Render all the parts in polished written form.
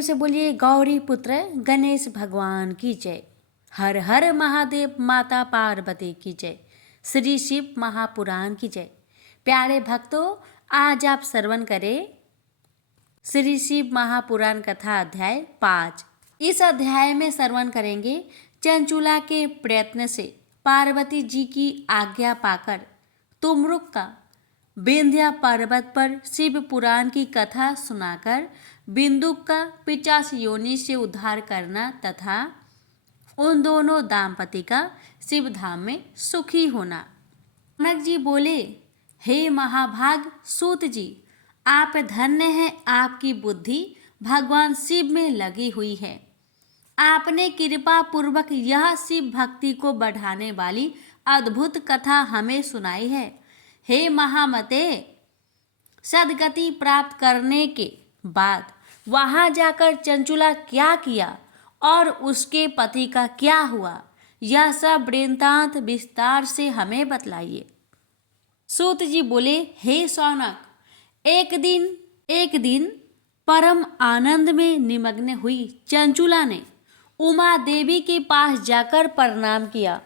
प्रेम से बोलिए गौरी पुत्र गणेश भगवान की जय। हर हर महादेव, माता पार्वती की जय। श्री शिव महापुराण की जय। प्यारे भक्तों, आज आप श्रवण करें श्री शिव महापुराण कथा अध्याय 5। इस अध्याय में श्रवण करेंगे चंचुला के प्रयत्न से पार्वती जी की आज्ञा पाकर तुमरुक का विंध्य पर्वत पर शिव पुराण की कथा सुनाकर बिंदुक का 50 योनि से उद्धार करना तथा उन दोनों दाम्पति का शिव धाम में सुखी होना। जनक जी बोले, हे महाभाग सूत जी, आप धन्य हैं, आपकी बुद्धि भगवान शिव में लगी हुई है। आपने कृपा पूर्वक यह शिव भक्ति को बढ़ाने वाली अद्भुत कथा हमें सुनाई है। हे महामते, सद्गति प्राप्त करने के बाद वहां जाकर चंचुला क्या किया और उसके पति का क्या हुआ, यह सब वृत्तांत विस्तार से हमें बतलाइए। सूत जी बोले, हे शौनक, एक दिन परम आनंद में निमग्न हुई चंचुला ने उमा देवी के पास जाकर प्रणाम किया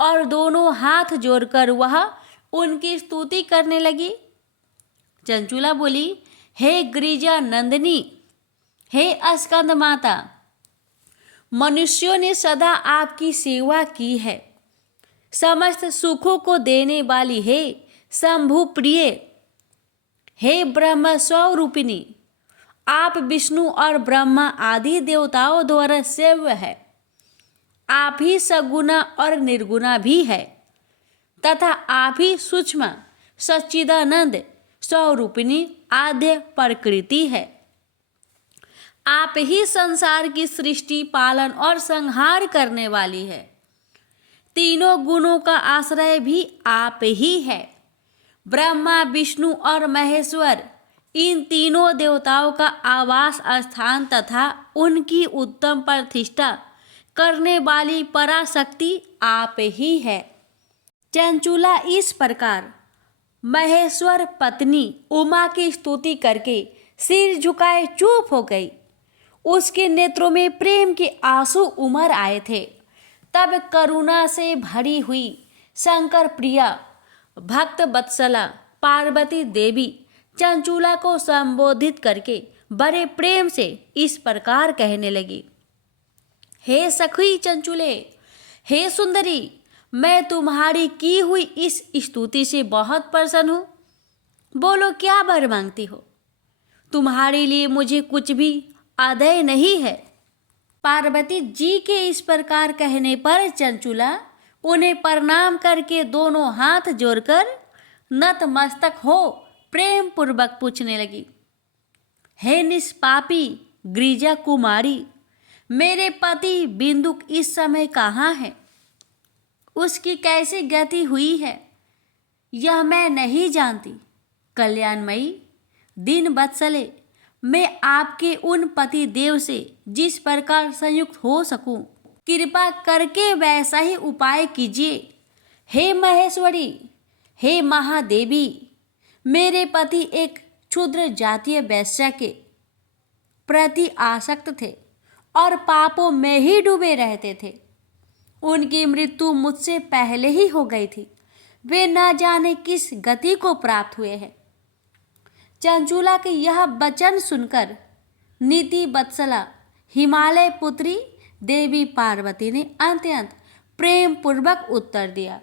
और दोनों हाथ जोड़कर वह उनकी स्तुति करने लगी। चंचुला बोली, हे गिरिजा नंदिनी, हे स्कंद माता, मनुष्यों ने सदा आपकी सेवा की है। समस्त सुखों को देने वाली हे शंभु प्रिय, हे ब्रह्म स्वरूपिणी, आप विष्णु और ब्रह्मा आदि देवताओं द्वारा सेव्य है। आप ही सगुना और निर्गुणा भी है तथा आप ही सूक्ष्म सच्चिदानंद स्वरूपिणी आद्य प्रकृति है। आप ही संसार की सृष्टि, पालन और संहार करने वाली है। तीनों गुणों का आश्रय भी आप ही है। ब्रह्मा, विष्णु और महेश्वर, इन तीनों देवताओं का आवास स्थान तथा उनकी उत्तम प्रतिष्ठा करने वाली पराशक्ति आप ही है। चंचुला इस प्रकार महेश्वर पत्नी उमा की स्तुति करके सिर झुकाए चुप हो गई। उसके नेत्रों में प्रेम के आंसू उमड़ आए थे। तब करुणा से भरी हुई शंकर प्रिया भक्त वत्सला पार्वती देवी चंचुला को संबोधित करके बड़े प्रेम से इस प्रकार कहने लगी। हे सखी चंचुले, हे सुंदरी, मैं तुम्हारी की हुई इस स्तुति से बहुत प्रसन्न हूँ। बोलो, क्या वर मांगती हो? तुम्हारे लिए मुझे कुछ भी आदेय नहीं है। पार्वती जी के इस प्रकार कहने पर चंचुला उन्हें प्रणाम करके दोनों हाथ जोड़कर नतमस्तक हो प्रेम पूर्वक पूछने लगी, हे निष्पापी गिरिजा कुमारी, मेरे पति बिंदुक इस समय कहाँ है? उसकी कैसी गति हुई है यह मैं नहीं जानती। कल्याणमयी दीन वत्सले, मैं आपके उन पति देव से जिस प्रकार संयुक्त हो सकूं, कृपा करके वैसा ही उपाय कीजिए। हे महेश्वरी, हे महादेवी, मेरे पति एक क्षुद्र जातीय वैश्या के प्रति आसक्त थे और पापों में ही डूबे रहते थे। उनकी मृत्यु मुझसे पहले ही हो गई थी। वे न जाने किस गति को प्राप्त हुए हैं। चंचुला के यह वचन सुनकर नीति वत्सला हिमालय पुत्री देवी पार्वती ने अत्यंत प्रेम पूर्वक उत्तर दिया,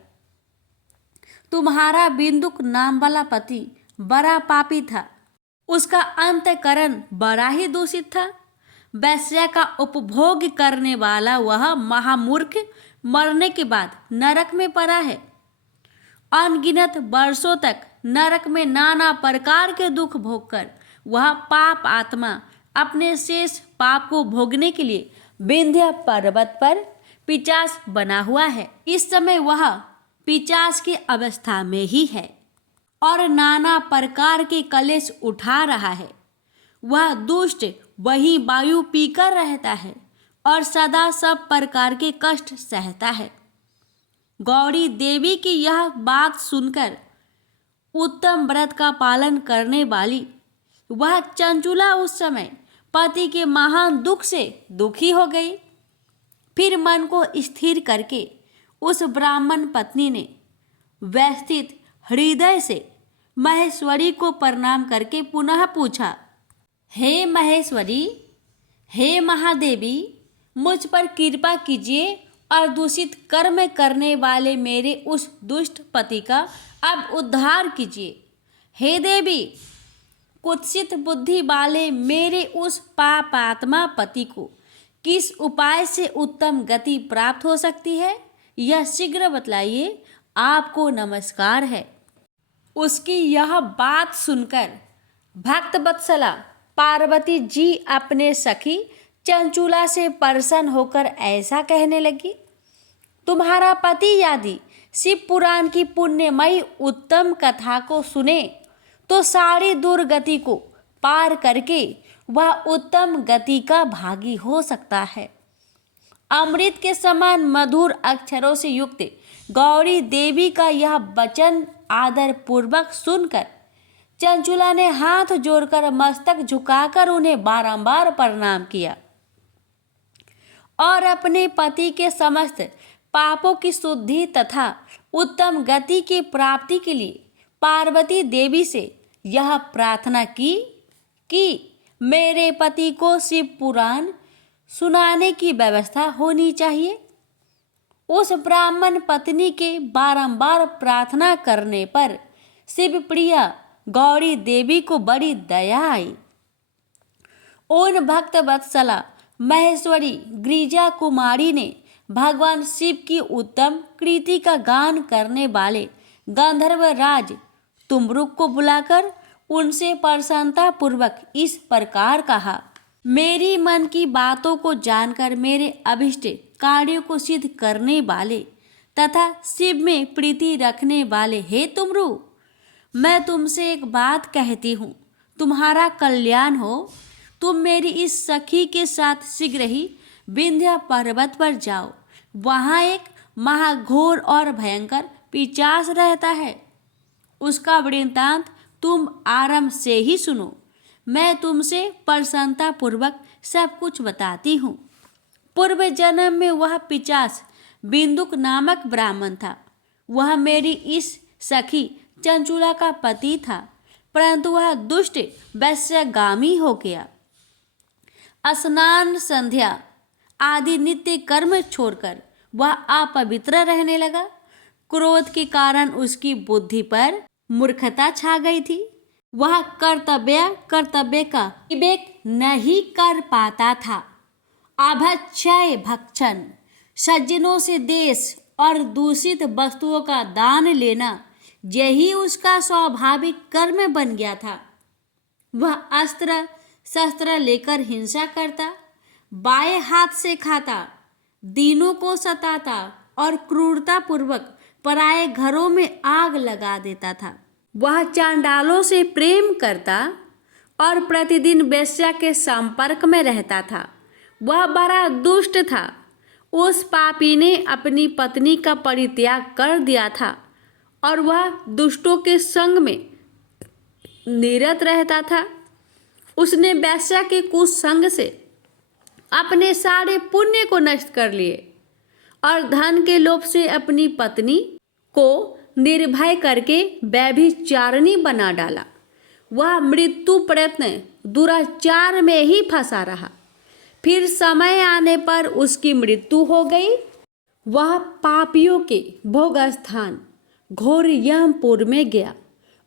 तुम्हारा बिंदुक नाम वाला पति बड़ा पापी था। उसका अंतःकरण बड़ा ही दूषित था। वैश्या का उपभोग करने वाला वह महामूर्ख मरने के बाद नरक में पड़ा है। अनगिनत वर्षों तक नरक में नाना प्रकार के दुख भोगकर वह पाप आत्मा अपने शेष पाप को भोगने के लिए विंध्य पर्वत पर पिशाच बना हुआ है। इस समय वह पिशाच की अवस्था में ही है और नाना प्रकार के कलेश उठा रहा है। वह दुष्ट वही वायु पीकर रहता है और सदा सब प्रकार के कष्ट सहता है। गौरी देवी की यह बात सुनकर उत्तम व्रत का पालन करने वाली वह चंचुला उस समय पति के महान दुख से दुखी हो गई। फिर मन को स्थिर करके उस ब्राह्मण पत्नी ने व्यवस्थित हृदय से महेश्वरी को प्रणाम करके पुनः पूछा, हे महेश्वरी, हे महादेवी, मुझ पर कृपा कीजिए और दूषित कर्म करने वाले मेरे उस दुष्ट पति का अब उद्धार कीजिए। हे देवी, कुत्सित बुद्धि वाले मेरे उस पापात्मा पति को किस उपाय से उत्तम गति प्राप्त हो सकती है, यह शीघ्र बतलाइए, आपको नमस्कार है। उसकी यह बात सुनकर भक्त वत्सला पार्वती जी अपने सखी चंचुला से प्रसन्न होकर ऐसा कहने लगी, तुम्हारा पति यदि शिव पुराण की पुण्यमयी उत्तम कथा को सुने तो सारी दुर्गति को पार करके वह उत्तम गति का भागी हो सकता है। अमृत के समान मधुर अक्षरों से युक्त गौरी देवी का यह वचन आदर पूर्वक सुनकर चंचुला ने हाथ जोड़कर मस्तक झुकाकर उन्हें बारंबार प्रणाम किया और अपने पति के समस्त पापों की शुद्धि तथा उत्तम गति की प्राप्ति के लिए पार्वती देवी से यह प्रार्थना की कि मेरे पति को शिव पुराण सुनाने की व्यवस्था होनी चाहिए। उस ब्राह्मण पत्नी के बारंबार प्रार्थना करने पर शिव प्रिया गौरी देवी को बड़ी दया आई। उन भक्त वत्सला महेश्वरी गिरिजा कुमारी ने भगवान शिव की उत्तम कृति का गान करने वाले गंधर्व राज तुमरुक को बुलाकर उनसे प्रसन्नता पूर्वक इस प्रकार कहा, मेरी मन की बातों को जानकर मेरे अभिष्ट कार्यों को सिद्ध करने वाले तथा शिव में प्रीति रखने वाले हे तुमरु, मैं तुमसे एक बात कहती हूँ, तुम्हारा कल्याण हो। तुम मेरी इस सखी के साथ शीघ्र ही विंध्य पर्वत पर जाओ। वहाँ एक महाघोर और भयंकर पिशाच रहता है। उसका वृत्तांत तुम आरंभ से ही सुनो। मैं तुमसे प्रसन्नता पूर्वक सब कुछ बताती हूँ। पूर्व जन्म में वह पिशाच बिंदुक नामक ब्राह्मण था। वह मेरी इस सखी चंचुला का पति था, परंतु वह दुष्ट वैश्यगामी हो गया। स्नान संध्या आदि नित्य कर्म छोड़कर वह अपवित्र रहने लगा। क्रोध के कारण उसकी बुद्धि पर मूर्खता छा गई थी। वह कर्तव्य का विवेक नहीं कर पाता था। अभक्षय भक्षण, सज्जनों से देश और दूषित वस्तुओं का दान लेना, यही उसका स्वाभाविक कर्म बन गया था। वह अस्त्र शस्त्र लेकर हिंसा करता, बाएं हाथ से खाता, दीनों को सताता और क्रूरता पूर्वक पराए घरों में आग लगा देता था। वह चांडालों से प्रेम करता और प्रतिदिन वेश्या के संपर्क में रहता था। वह बड़ा दुष्ट था। उस पापी ने अपनी पत्नी का परित्याग कर दिया था और वह दुष्टों के संग में निरत रहता था। उसने वेश्या के कुसंग से अपने सारे पुण्य को नष्ट कर लिए और धन के लोभ से अपनी पत्नी को निर्भय करके व्यभिचारिणी बना डाला। वह मृत्यु प्रयत्न दुराचार में ही फंसा रहा। फिर समय आने पर उसकी मृत्यु हो गई। वह पापियों के भोग स्थान घोर यमपुर में गया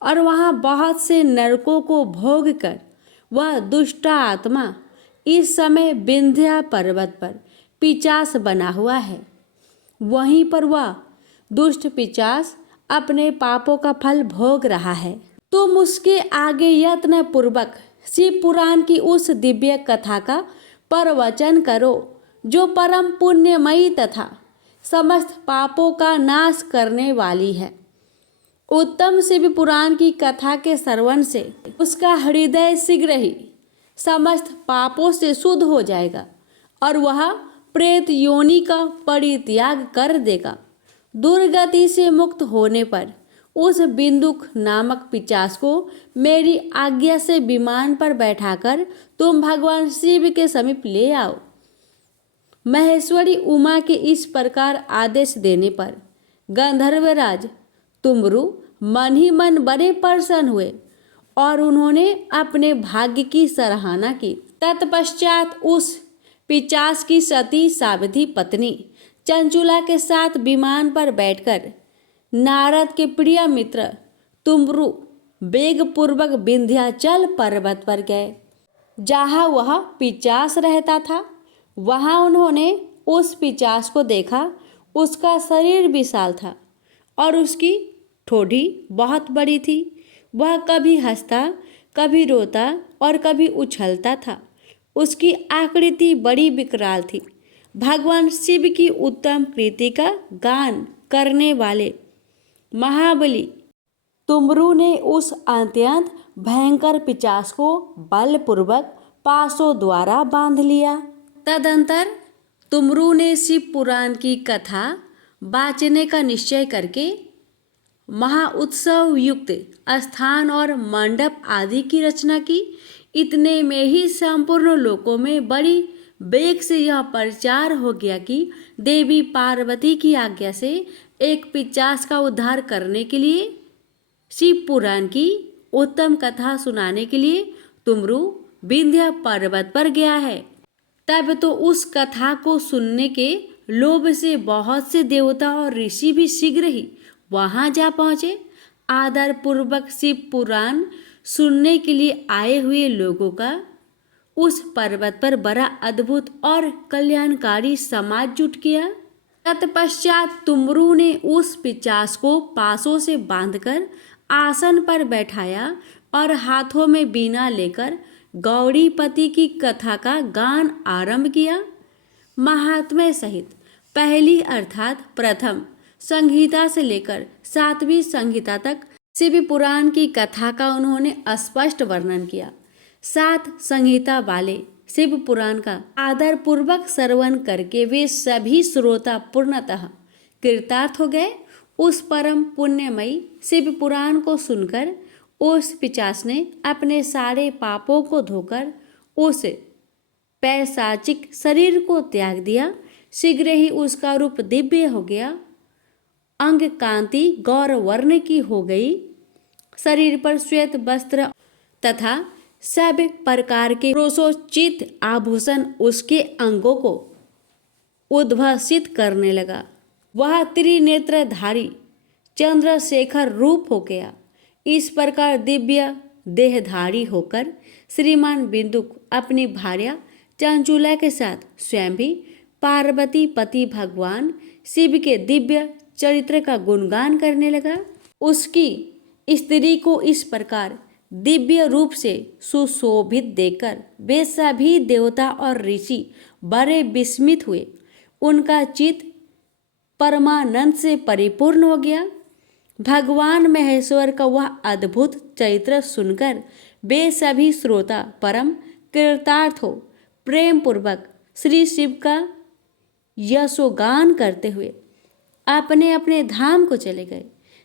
और वहाँ बहुत से नरकों को भोग कर वह दुष्ट आत्मा इस समय विंध्या पर्वत पर पिशाच बना हुआ है। वहीं पर वह दुष्ट पिशाच अपने पापों का फल भोग रहा है। तुम उसके आगे यत्न पूर्वक शिव पुराण की उस दिव्य कथा का प्रवचन करो, जो परम पुण्यमयी तथा समस्त पापों का नाश करने वाली है। उत्तम शिव पुराण की कथा के श्रवण से उसका हृदय शीघ्र ही समस्त पापों से शुद्ध हो जाएगा और वह प्रेत योनि का परित्याग कर देगा। दुर्गति से मुक्त होने पर उस बिंदुक नामक पिशाच को मेरी आज्ञा से विमान पर बैठाकर तुम भगवान शिव के समीप ले आओ। महेश्वरी उमा के इस प्रकार आदेश देने पर गंधर्वराज तुमरु मन ही मन बड़े प्रसन्न हुए और उन्होंने अपने भाग्य की सराहना की। तत्पश्चात उस पिशाच की सती सावधि पत्नी चंचुला के साथ विमान पर बैठकर नारद के प्रिय मित्र तुमरु वेगपूर्वक विंध्याचल पर्वत पर गए, जहाँ वह पिशाच रहता था। वहाँ उन्होंने उस पिशाच को देखा। उसका शरीर विशाल था और उसकी ठोड़ी बहुत बड़ी थी। वह कभी हंसता, कभी रोता और कभी उछलता था। उसकी आकृति बड़ी विकराल थी। भगवान शिव की उत्तम कृति का गान करने वाले महाबली तुमरु ने उस अत्यंत भयंकर पिशाच को बलपूर्वक पासों द्वारा बांध लिया। तदंतर तुमरु ने शिव पुराण की कथा बाँचने का निश्चय करके महाउत्सव युक्त स्थान और मंडप आदि की रचना की। इतने में ही संपूर्ण लोकों में बड़ी वेग से यह प्रचार हो गया कि देवी पार्वती की आज्ञा से एक पिशाच का उद्धार करने के लिए शिव पुराण की उत्तम कथा सुनाने के लिए तुमरु विंध्य पर्वत पर गया है। तब तो उस कथा को सुनने के लोभ से बहुत से देवता और ऋषि भी शीघ्र ही वहां जा पहुंचे। आदर पूर्वक शिव पुराण सुनने के लिए आए हुए लोगों का उस पर्वत पर बड़ा अद्भुत और कल्याणकारी समाज जुट गया। तत्पश्चात तुमरु ने उस पिशाच को पासों से बांधकर आसन पर बैठाया और हाथों में वीणा लेकर गौड़ीपति की कथा का गान आरंभ किया। महात्म्य सहित पहली अर्थात प्रथम संहिता से लेकर 7वीं संहिता तक शिव पुराण की कथा का उन्होंने स्पष्ट वर्णन किया। 7 संहिता वाले शिव पुराण का आदर पूर्वक श्रवण करके वे सभी श्रोता पूर्णतः कृतार्थ हो गए। उस परम पुण्यमयी शिव पुराण को सुनकर उस पिशाच ने अपने सारे पापों को धोकर उस पैशाचिक शरीर को त्याग दिया। शीघ्र ही उसका रूप दिव्य हो गया। अंग कांति गौर वर्ण की हो गई। शरीर पर श्वेत वस्त्र तथा सब प्रकार के रोषोचित आभूषण उसके अंगों को उद्भासित करने लगा। वह त्रिनेत्रधारी चंद्रशेखर रूप हो गया। इस प्रकार दिव्य देहधारी होकर श्रीमान बिंदुक अपनी भार्या चंचुला के साथ स्वयं भी पार्वती पति भगवान शिव के दिव्य चरित्र का गुणगान करने लगा। उसकी स्त्री को इस प्रकार दिव्य रूप से सुशोभित देखकर वे सभी देवता और ऋषि बड़े विस्मित हुए। उनका चित्त परमानंद से परिपूर्ण हो गया। भगवान महेश्वर का वह अद्भुत चरित्र सुनकर वे सभी श्रोता परम कृतार्थ हो प्रेम पूर्वक श्री शिव का यशोगान करते हुए अपने अपने धाम को चले गए।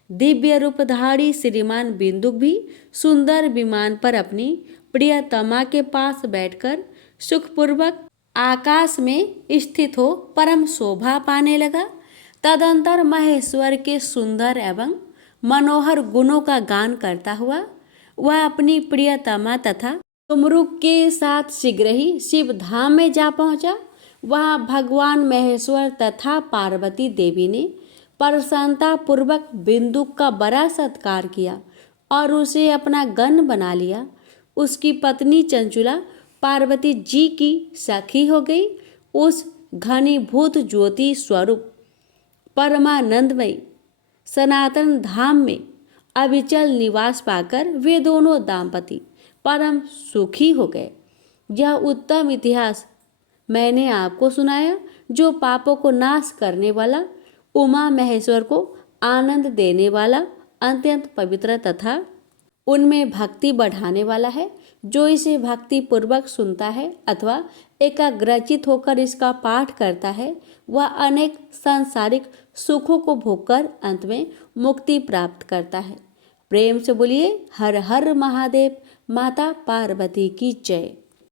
दिव्य रूपधारी श्रीमान बिंदुक भी सुंदर विमान पर अपनी प्रियतमा के पास बैठकर सुखपूर्वक आकाश में स्थित हो परम शोभा पाने लगा। तदंतर महेश्वर के सुंदर एवं मनोहर गुणों का गान करता हुआ वह अपनी प्रियतमा तथा तुमरु के साथ शीघ्र ही शिव धाम में जा पहुंचा। वहाँ भगवान महेश्वर तथा पार्वती देवी ने प्रसन्नता पूर्वक बिंदुक का बड़ा सत्कार किया और उसे अपना गण बना लिया। उसकी पत्नी चंचुला पार्वती जी की सखी हो गई। उस घनीभूत ज्योति स्वरूप परमानंदमयी सनातन धाम में अविचल निवास पाकर वे दोनों दाम्पति परम सुखी हो गए। यह उत्तम इतिहास मैंने आपको सुनाया, जो पापों को नाश करने वाला, उमा महेश्वर को आनंद देने वाला, अत्यंत पवित्र तथा उनमें भक्ति बढ़ाने वाला है। जो इसे भक्ति पूर्वक सुनता है अथवा एकाग्रचित होकर इसका पाठ करता है, वह अनेक सांसारिक सुखों को भोगकर अंत में मुक्ति प्राप्त करता है। प्रेम से बोलिए हर हर महादेव, माता पार्वती की जय।